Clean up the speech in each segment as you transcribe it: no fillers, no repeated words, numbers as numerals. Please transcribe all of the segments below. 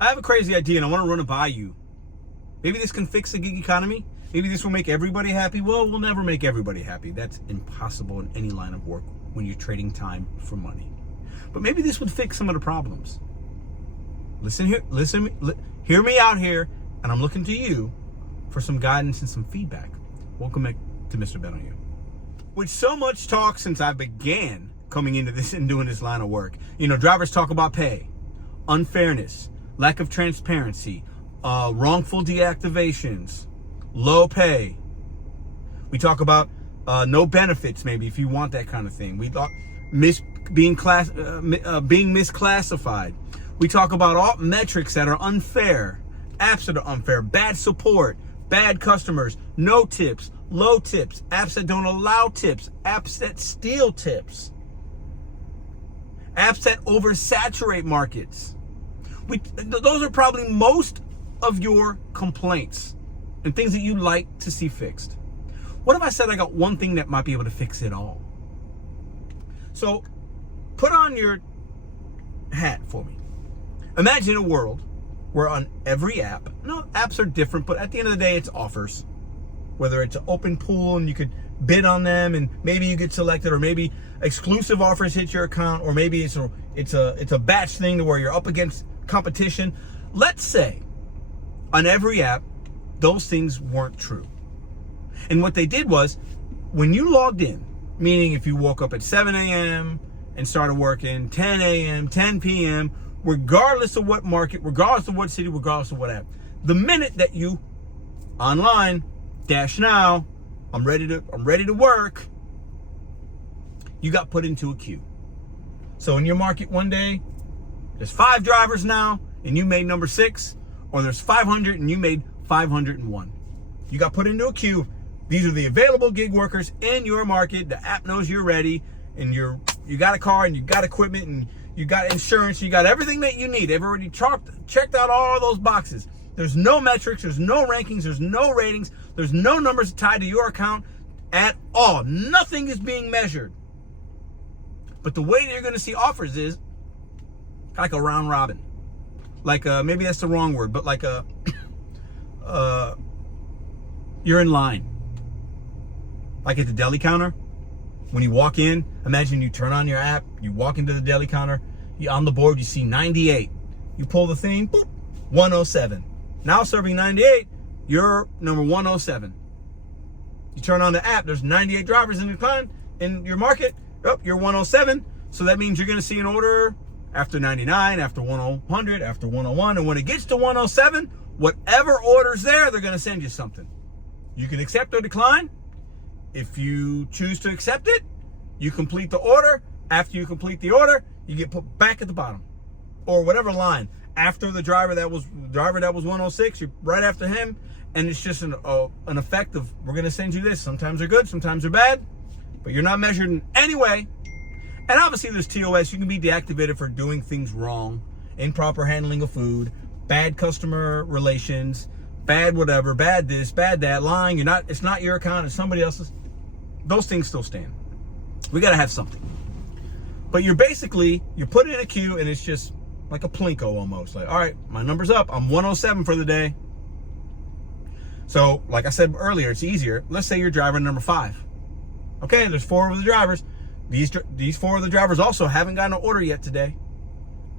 I have a crazy idea and I want to run it by you. Maybe this can fix the gig economy. Maybe this will make everybody happy. Well, we'll never make everybody happy. That's impossible in any line of work when you're trading time for money. But maybe this would fix some of the problems. Hear me out here, and I'm looking to you for some guidance and some feedback. Welcome back to Mr.BetonYou. With so much talk since I began coming into this and doing this line of work, drivers talk about pay, unfairness, lack of transparency, wrongful deactivations, low pay. We talk about no benefits, maybe, if you want that kind of thing. We thought being misclassified. We talk about all metrics that are unfair, apps that are unfair, bad support, bad customers, no tips, low tips, apps that don't allow tips, apps that steal tips, apps that oversaturate markets. Those are probably most of your complaints and things that you like to see fixed. What if I said I got one thing that might be able to fix it all? So put on your hat for me. Imagine a world where on every app, apps are different, but at the end of the day, it's offers. Whether it's an open pool and you could bid on them and maybe you get selected, or maybe exclusive offers hit your account, or maybe it's a batch thing to where you're up against competition. Let's say on every app, those things weren't true. And what they did was, when you logged in, meaning if you woke up at 7 a.m. and started working 10 a.m., 10 p.m., regardless of what market, regardless of what city, regardless of what app, the minute that you online dash now, I'm ready to work, you got put into a queue. So in your market one day, there's 5 drivers now and you made number 6, or there's 500 and you made 501. You got put into a queue. These are the available gig workers in your market. The app knows you're ready, and you got a car and you got equipment and you got insurance, you got everything that you need. They've already checked out all those boxes. There's no metrics, there's no rankings, there's no ratings, there's no numbers tied to your account at all. Nothing is being measured. But the way that you're going to see offers is like a round robin. Like maybe that's the wrong word, but like you're in line. Like at the deli counter. When you walk in, imagine you turn on your app, you walk into the deli counter, on the board you see 98. You pull the thing, boop, 107. Now serving 98, you're number 107. You turn on the app, there's 98 drivers in your market, you're 107. So that means you're going to see an order after 99, after 100, after 101. And when it gets to 107, whatever order's there, they're going to send you something. You can accept or decline. If you choose to accept it, you complete the order. After you complete the order, you get put back at the bottom, or whatever line. After the driver that was 106, you're right after him, and it's just an effect of, we're going to send you this. Sometimes they're good, sometimes they're bad, but you're not measured in any way. And obviously there's TOS. You can be deactivated for doing things wrong, improper handling of food, bad customer relations, bad whatever, bad this, bad that, lying. It's not your account, it's somebody else's. Those things still stand. We got to have something. But you're put in a queue, and it's just like a Plinko almost. Like, all right, my number's up. I'm 107 for the day. So, like I said earlier, it's easier. Let's say you're driver number 5. Okay, there's 4 of the drivers. These 4 of the drivers also haven't gotten an order yet today.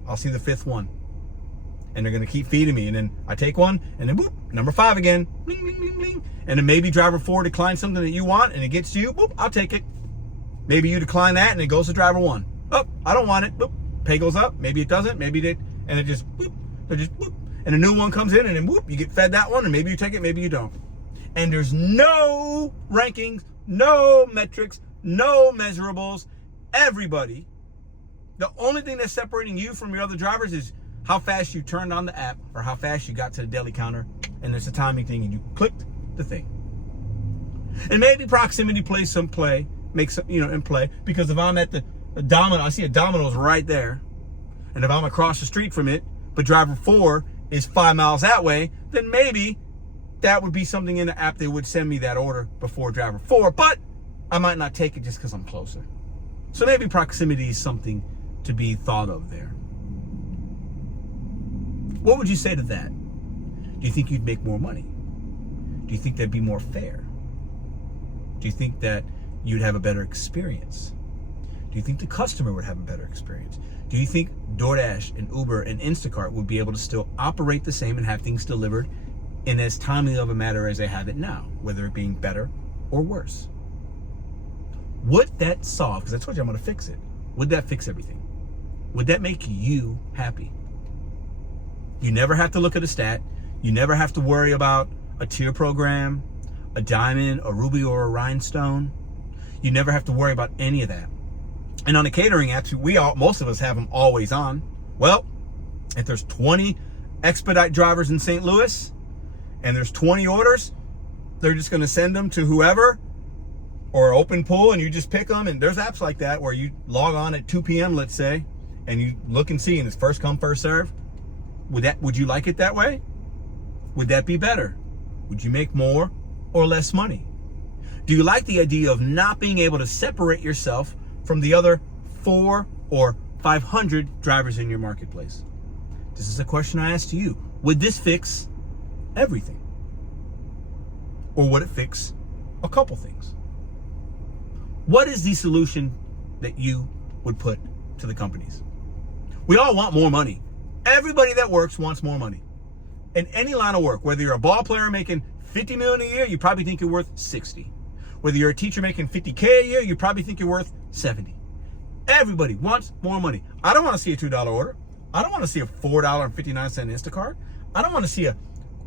I'll see the 5th one. And they're going to keep feeding me. And then I take one, and then boop, number 5 again. Bling, bling, bling, bling. And then maybe driver 4 declines something that you want, and it gets to you. Boop, I'll take it. Maybe you decline that, and it goes to driver 1. Oh, I don't want it. Boop. Pay goes up. Maybe it doesn't. Maybe it did. And it just boop. They just boop. And a new one comes in, and then whoop, you get fed that one, and maybe you take it, maybe you don't. And there's no rankings, no metrics, no measurables. Everybody, the only thing that's separating you from your other drivers is how fast you turned on the app, or how fast you got to the deli counter, and there's a timing thing, and you clicked the thing. And maybe proximity plays some play, in play, because if I'm at the Domino, I see a Domino's right there, and if I'm across the street from it, but driver 4 is 5 miles that way, then maybe that would be something in the app that would send me that order before driver 4, but I might not take it just because I'm closer. So maybe proximity is something to be thought of there. What would you say to that? Do you think you'd make more money? Do you think that'd be more fair? Do you think that you'd have a better experience? Do you think the customer would have a better experience? Do you think DoorDash and Uber and Instacart would be able to still operate the same and have things delivered in as timely of a manner as they have it now, whether it being better or worse? Would that solve, because I told you I'm going to fix it, would that fix everything? Would that make you happy? You never have to look at a stat. You never have to worry about a tier program, a diamond, a ruby, or a rhinestone. You never have to worry about any of that. And on the catering apps, most of us have them always on. Well, if there's 20 expedite drivers in St. Louis and there's 20 orders, they're just going to send them to whoever, or open pool, and you just pick them. And there's apps like that where you log on at 2 p.m., let's say, and you look and see, and it's first come, first serve. Would you like it that way? Would that be better? Would you make more or less money? Do you like the idea of not being able to separate yourself from the other 400 or 500 drivers in your marketplace? This is a question I ask to you. Would this fix everything? Or would it fix a couple things? What is the solution that you would put to the companies? We all want more money. Everybody that works wants more money. In any line of work, whether you're a ball player making $50 million a year, you probably think you're worth 60. Whether you're a teacher making $50K a year, you probably think you're worth 70. Everybody wants more money. I don't want to see a $2 order. I don't want to see a $4.59 Instacart. I don't want to see a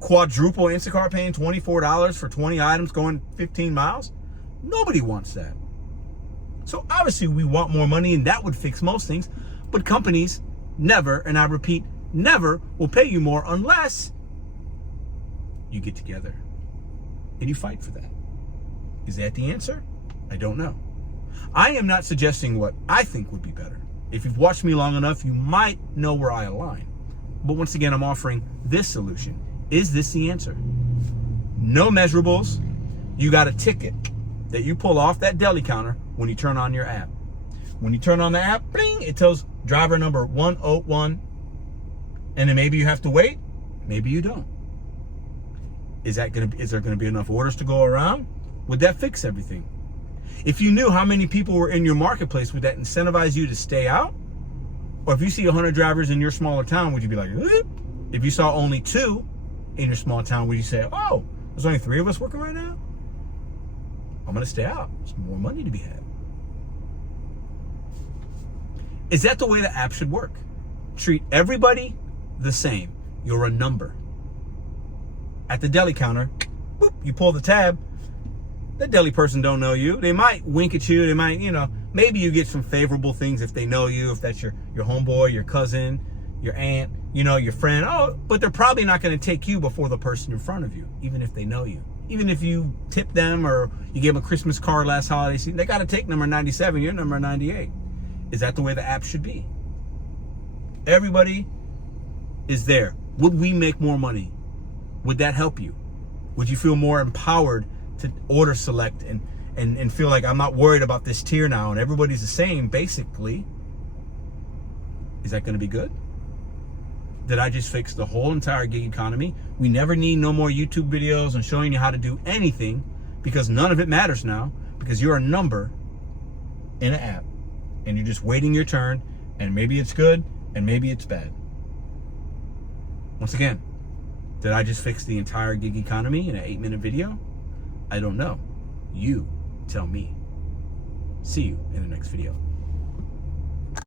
quadruple Instacart paying $24 for 20 items going 15 miles. Nobody wants that. So obviously we want more money, and that would fix most things. But companies never, and I repeat, never will pay you more unless you get together and you fight for that. Is that the answer? I don't know. I am not suggesting what I think would be better. If you've watched me long enough, you might know where I align. But once again, I'm offering this solution. Is this the answer? No measurables. You got a ticket that you pull off that deli counter when you turn on your app. When you turn on the app, bling, it tells driver number 101. And then maybe you have to wait. Maybe you don't. Is there going to be enough orders to go around? Would that fix everything? If you knew how many people were in your marketplace, would that incentivize you to stay out? Or if you see 100 drivers in your smaller town, would you be like, eh? If you saw only 2 in your small town, would you say, oh, there's only 3 of us working right now? I'm going to stay out. There's more money to be had. Is that the way the app should work? Treat everybody the same. You're a number. At the deli counter, boop, you pull the tab. The deli person don't know you. They might wink at you. They might, maybe you get some favorable things if they know you, if that's your homeboy, your cousin, your aunt, your friend. Oh, but they're probably not going to take you before the person in front of you, even if they know you. Even if you tip them or you gave them a Christmas card last holiday season, they got to take number 97, you're number 98. Is that the way the app should be? Everybody is there. Would we make more money? Would that help you? Would you feel more empowered to order select and feel like I'm not worried about this tier now and everybody's the same, basically? Is that going to be good? Did I just fix the whole entire gig economy? We never need no more YouTube videos and showing you how to do anything, because none of it matters now, because you're a number in an app and you're just waiting your turn, and maybe it's good and maybe it's bad. Once again, did I just fix the entire gig economy in an 8-minute video? I don't know. You tell me. See you in the next video.